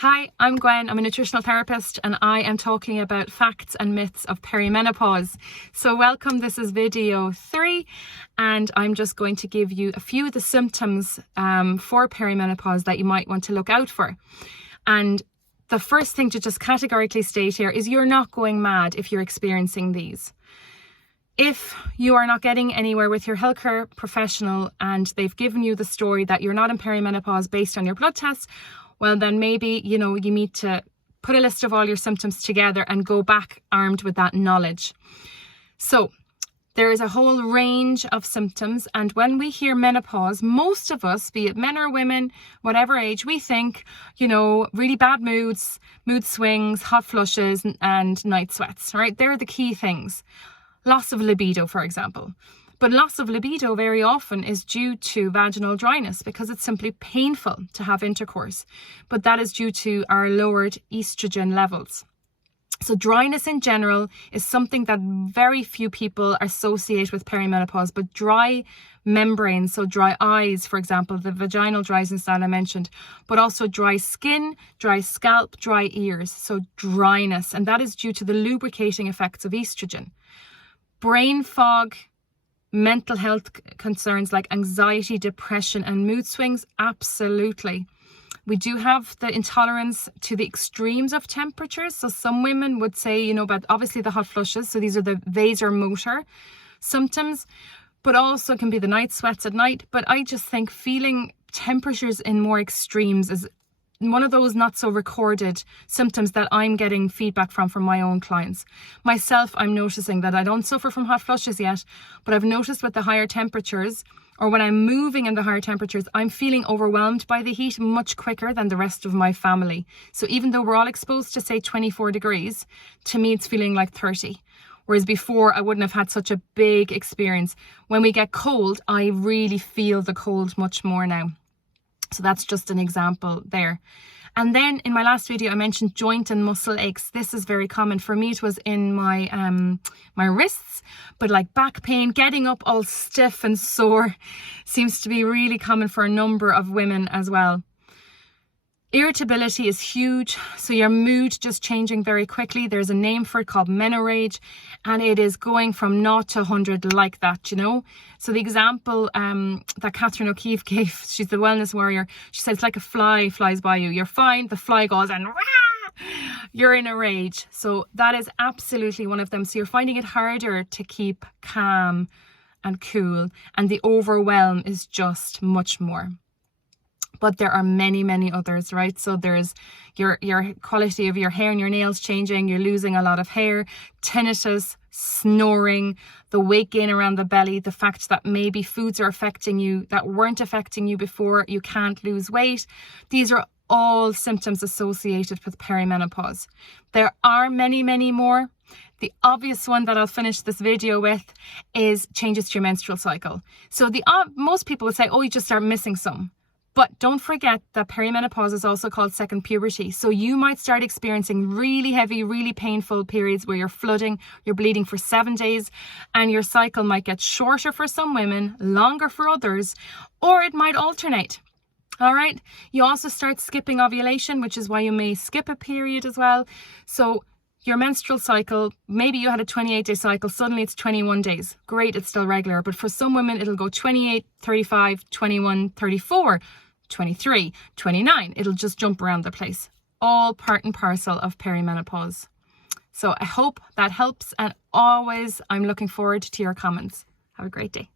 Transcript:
Hi, I'm Gwen. I'm a nutritional therapist and I am talking about facts and myths of perimenopause. So welcome, this is video 3 and I'm just going to give you a few of the symptoms for perimenopause that you might want to look out for. And the first thing to just categorically state here is you're not going mad if you're experiencing these. If you are not getting anywhere with your healthcare professional and they've given you the story that you're not in perimenopause based on your blood tests, well, then maybe, you need to put a list of all your symptoms together and go back armed with that knowledge. So there is a whole range of symptoms. And when we hear menopause, most of us, be it men or women, whatever age, we think, really bad moods, mood swings, hot flushes, and night sweats, right? They're the key things. Loss of libido, for example. But loss of libido very often is due to vaginal dryness because it's simply painful to have intercourse. But that is due to our lowered estrogen levels. So dryness in general is something that very few people associate with perimenopause, but dry membranes, so dry eyes, for example, the vaginal dryness that I mentioned, but also dry skin, dry scalp, dry ears, so dryness. And that is due to the lubricating effects of estrogen. Brain fog, mental health concerns like anxiety, depression, and mood swings, absolutely. We do have the intolerance to the extremes of temperatures. So some women would say, about obviously the hot flushes. So these are the vasomotor symptoms, but also can be the night sweats at night. But I just think feeling temperatures in more extremes is one of those not so recorded symptoms that I'm getting feedback from my own clients. Myself, I'm noticing that I don't suffer from hot flushes yet, but I've noticed with the higher temperatures, or when I'm moving in the higher temperatures, I'm feeling overwhelmed by the heat much quicker than the rest of my family. So even though we're all exposed to say 24 degrees, to me it's feeling like 30. Whereas before I wouldn't have had such a big experience. When we get cold, I really feel the cold much more now. So that's just an example there. And then in my last video, I mentioned joint and muscle aches. This is very common. For me, it was in my my wrists, but like back pain, getting up all stiff and sore seems to be really common for a number of women as well. Irritability is huge. So your mood just changing very quickly. There's a name for it called menorrhage, and it is going from 0 to 100 like that, So the example that Catherine O'Keefe gave, she's the wellness warrior. She said it's like a fly flies by you. You're fine. The fly goes and you're in a rage. So that is absolutely one of them. So you're finding it harder to keep calm and cool, and the overwhelm is just much more. But there are many, many others, right? So there's your quality of your hair and your nails changing. You're losing a lot of hair, tinnitus, snoring, the weight gain around the belly, the fact that maybe foods are affecting you that weren't affecting you before. You can't lose weight. These are all symptoms associated with perimenopause. There are many, many more. The obvious one that I'll finish this video with is changes to your menstrual cycle. So most people would say, oh, you just start missing some. But don't forget that perimenopause is also called second puberty. So you might start experiencing really heavy, really painful periods where you're flooding, you're bleeding for 7 days, and your cycle might get shorter for some women, longer for others, or it might alternate. All right. You also start skipping ovulation, which is why you may skip a period as well. So your menstrual cycle, maybe you had a 28-day cycle, suddenly it's 21 days. Great, it's still regular. But for some women, it'll go 28, 35, 21, 34, 23, 29. It'll just jump around the place. All part and parcel of perimenopause. So I hope that helps. And always, I'm looking forward to your comments. Have a great day.